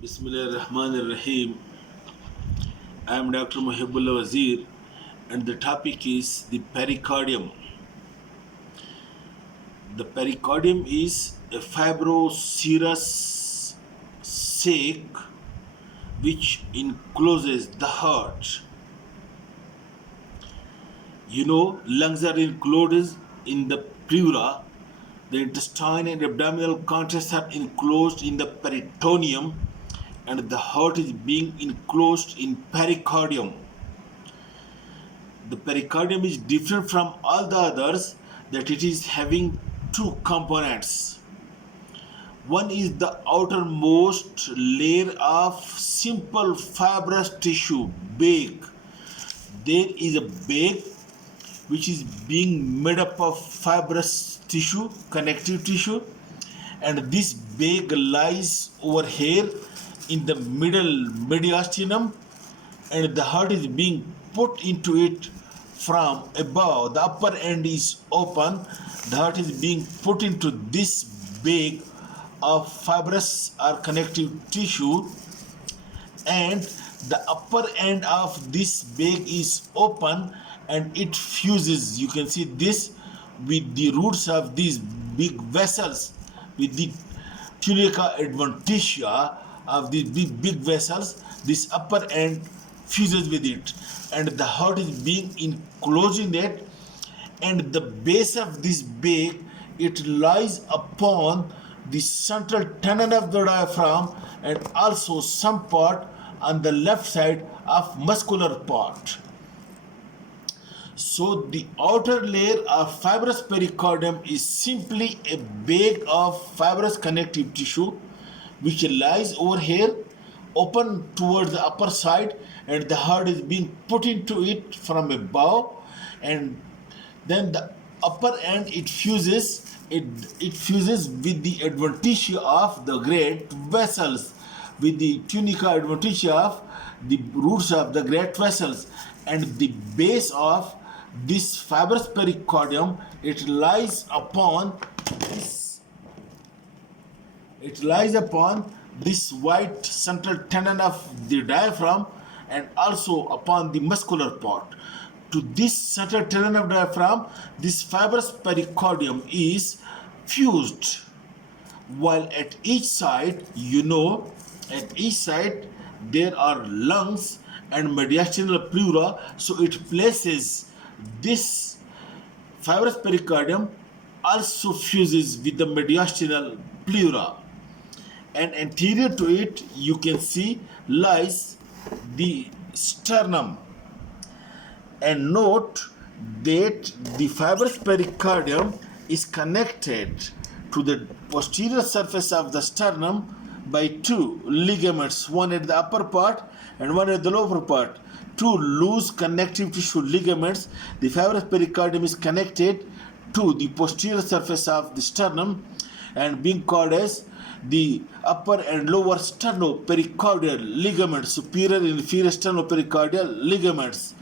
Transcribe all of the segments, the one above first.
Bismillahirrahmanirrahim. I am Dr. Muhibbullah Wazir, and the topic is the pericardium. The pericardium is a fibroserous sac which encloses the heart. Lungs are enclosed in the pleura. The intestine and abdominal contents are enclosed in the peritoneum, and the heart is being enclosed in pericardium. The pericardium is different from all the others that it is having two components. One is the outermost layer of simple fibrous tissue, bag. There is a bag which is being made up of fibrous tissue, connective tissue, and this bag lies over here in the middle mediastinum, and the heart is being put into it from above. The upper end is open. The heart is being put into this bag of fibrous or connective tissue, and the upper end of this bag is open and it fuses. You can see this with the roots of these big vessels, with the tunica adventitia of these big vessels. This upper end fuses with it, and the heart is being enclosed in it, and the base of this bag, it lies upon the central tenon of the diaphragm, and also some part on the left side of muscular part. So the outer layer of fibrous pericardium is simply a bag of fibrous connective tissue which lies over here, open towards the upper side, and the heart is being put into it from above, and then the upper end it fuses. It fuses with the adventitia of the great vessels, with the tunica adventitia of the roots of the great vessels, and the base of this fibrous pericardium, it lies upon this white central tenon of the diaphragm, and also upon the muscular part. To this central tenon of diaphragm, this fibrous pericardium is fused, while at each side, there are lungs and mediastinal pleura, so it places this fibrous pericardium also fuses with the mediastinal pleura, and anterior to it you can see lies the sternum. And note that the fibrous pericardium is connected to the posterior surface of the sternum by two ligaments, one at the upper part and one at the lower part. Two loose connective tissue ligaments. The fibrous pericardium is connected to the posterior surface of the sternum and being called as the upper and lower sternopericardial ligaments, superior and inferior sternopericardial ligaments.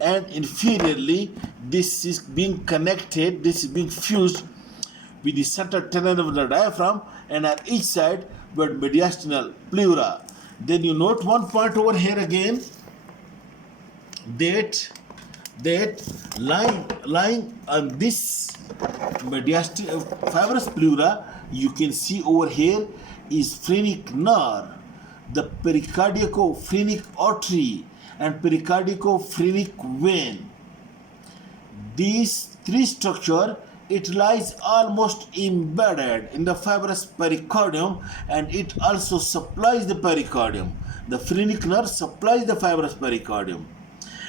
And inferiorly, this is being connected, this is being fused with the central tenon of the diaphragm, and on each side with mediastinal pleura. Then you note one point over here again, that lying on this fibrous pleura, you can see over here is phrenic nerve, the pericardico-phrenic artery, and pericardico-phrenic vein. These three structures, it lies almost embedded in the fibrous pericardium, and it also supplies the pericardium. The phrenic nerve supplies the fibrous pericardium,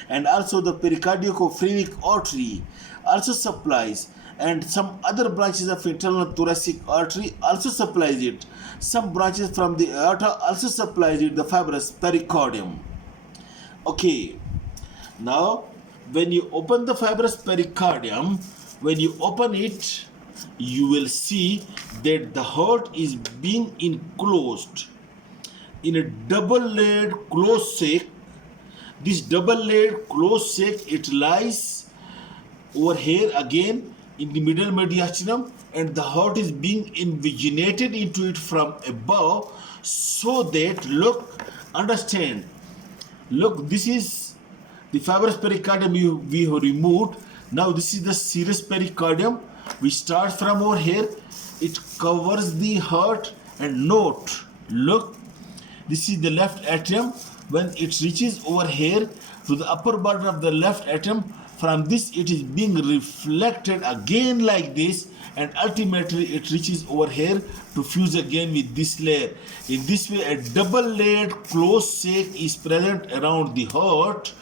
and also the pericardico-phrenic artery also supplies, and some other branches of internal thoracic artery also supplies it. Some branches from the aorta also supplies it, the fibrous pericardium. Okay, now when you open the fibrous pericardium, when you open it, you will see that the heart is being enclosed in a double-layered closed sac. This double-layered closed sac, it lies over here again in the middle mediastinum, and the heart is being invaginated into it from above, so that, look, understand, look, this is the fibrous pericardium we have removed. Now this is the serous pericardium, which starts from over here. It covers the heart, and note, look, this is the left atrium. When it reaches over here to the upper border of the left atrium, from this it is being reflected again like this, and ultimately it reaches over here to fuse again with this layer. In this way, a double layered closed sac is present around the heart,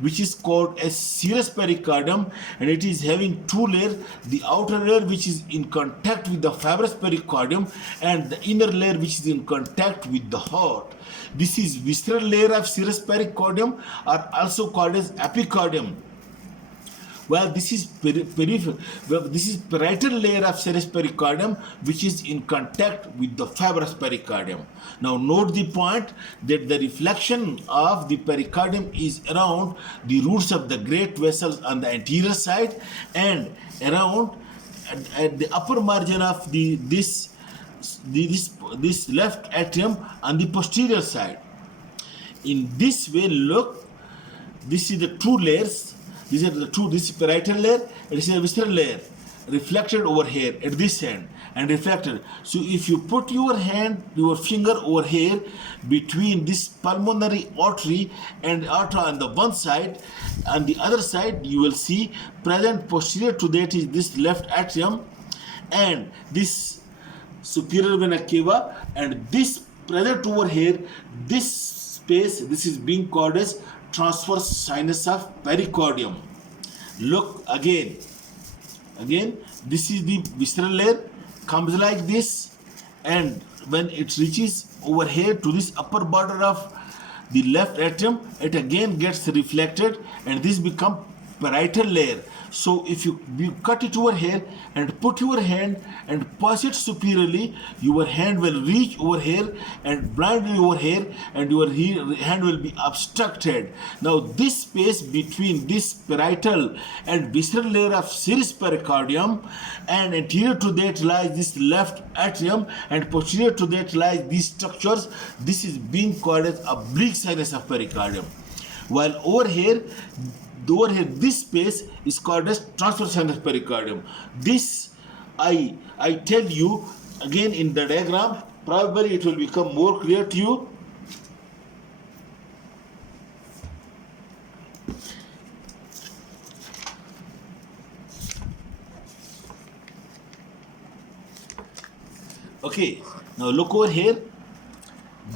which is called a serous pericardium, and it is having two layers: the outer layer, which is in contact with the fibrous pericardium, and the inner layer, which is in contact with the heart. This is visceral layer of serous pericardium, or also called as epicardium. Well, this is parietal layer of serous pericardium, which is in contact with the fibrous pericardium. Now note the point that the reflection of the pericardium is around the roots of the great vessels on the anterior side, and around at the upper margin of this left atrium on the posterior side. In this way, look, this is the two layers. These are the two. This is parietal layer, and this is a visceral layer, reflected over here at this end and reflected. So if you put your finger over here between this pulmonary artery and aorta on the one side, on the other side you will see present posterior to that is this left atrium and this superior vena cava, and this present over here, this space, this is being called as transverse sinus of pericardium. Look again, this is the visceral layer, comes like this, and when it reaches over here to this upper border of the left atrium, it again gets reflected, and this becomes parietal layer. So if you cut it over here and put your hand and pass it superiorly, your hand will reach over here and blindly over here, and your hand will be obstructed. Now this space between this parietal and visceral layer of serous pericardium, and anterior to that lies this left atrium, and posterior to that lies these structures. This is being called as oblique sinus of pericardium. While over here, this space is called as transverse sinus pericardium. This I tell you again in the diagram. Probably it will become more clear to you. Okay, now look over here.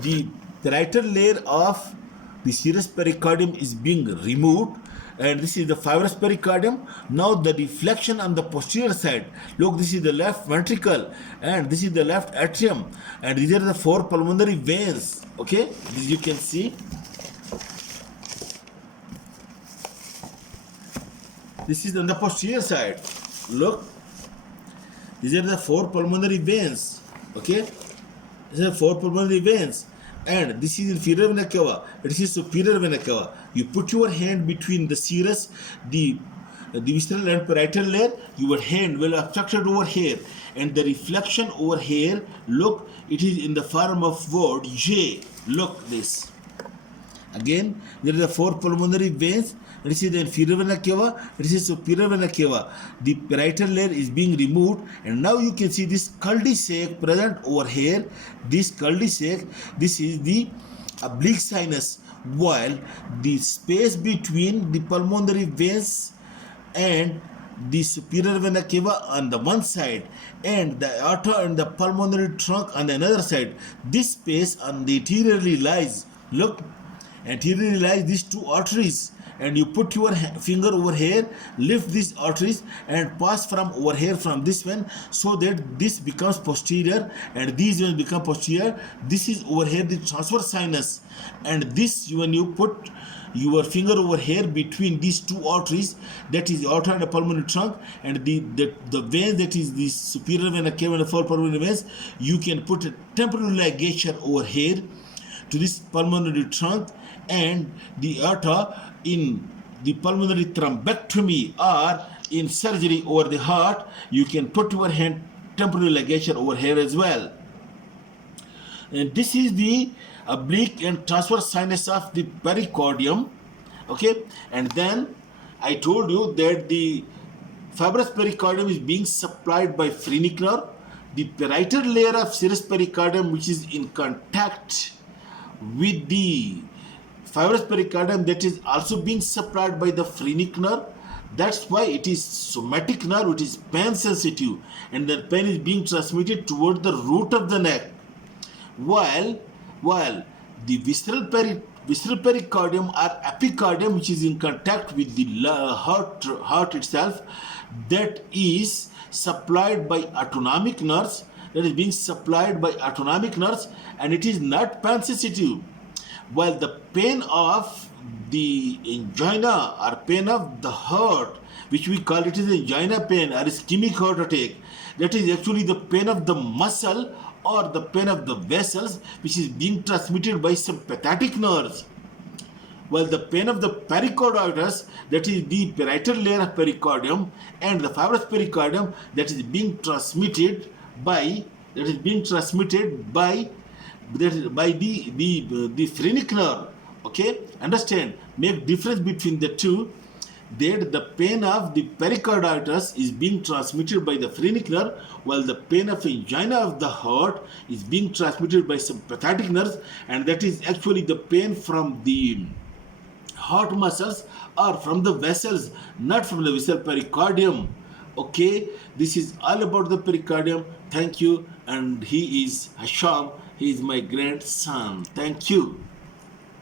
The parietal layer of the serous pericardium is being removed, and this is the fibrous pericardium. Now the reflection on the posterior side, look, this is the left ventricle and this is the left atrium, and these are the four pulmonary veins. Okay, this you can see. This is on the posterior side. Look, these are the four pulmonary veins. Okay, these are four pulmonary veins, and this is inferior vena cava, this is superior vena cava. You put your hand between the serous, the visceral and parietal layer, your hand will obstructed over here, and the reflection over here, look, it is in the form of word J. Look this. Again, there are the four pulmonary veins. This is the inferior vena cava, this is superior vena cava. The parietal layer is being removed, and now you can see this cul-de-sac present over here. This cul-de-sac, this is the oblique sinus, while the space between the pulmonary veins and the superior vena cava on the one side and the aorta and the pulmonary trunk on the another side, this space on the anteriorly lies, look, anteriorly lies these two arteries, and you put your finger over here, lift these arteries and pass from over here from this one, so that this becomes posterior and these ones become posterior. This is over here the transverse sinus, and this, when you put your finger over here between these two arteries, that is the aorta and the pulmonary trunk, and the vein that is the superior vena cava and the four pulmonary veins, you can put a temporal ligation over here to this pulmonary trunk and the aorta in the pulmonary thrombectomy, or in surgery over the heart, you can put your hand temporary ligation over here as well. And this is the oblique and transverse sinus of the pericardium. Okay, and then I told you that the fibrous pericardium is being supplied by phrenic nerve. The parietal layer of serous pericardium, which is in contact with the fibrous pericardium, that is also being supplied by the phrenic nerve. That's why it is somatic nerve, it is pain sensitive, and the pain is being transmitted toward the root of the neck. While the visceral pericardium or epicardium, which is in contact with the heart itself, that is supplied by autonomic nerves, that is being supplied by autonomic nerves, and it is not pain sensitive. While the pain of the angina or pain of the heart, which we call it as angina pain or ischemic heart attack, that is actually the pain of the muscle or the pain of the vessels, which is being transmitted by sympathetic nerves. While the pain of the pericarditis, that is the parietal layer of pericardium, and the fibrous pericardium, that is being transmitted by the phrenic nerve. Okay, understand, make difference between the two, that the pain of the pericarditis is being transmitted by the phrenic nerve, while the pain of angina of the heart is being transmitted by sympathetic nerves, and that is actually the pain from the heart muscles or from the vessels, not from the visceral pericardium. Okay, this is all about the pericardium. Thank you. And he is Hasham, he is my grandson. Thank you.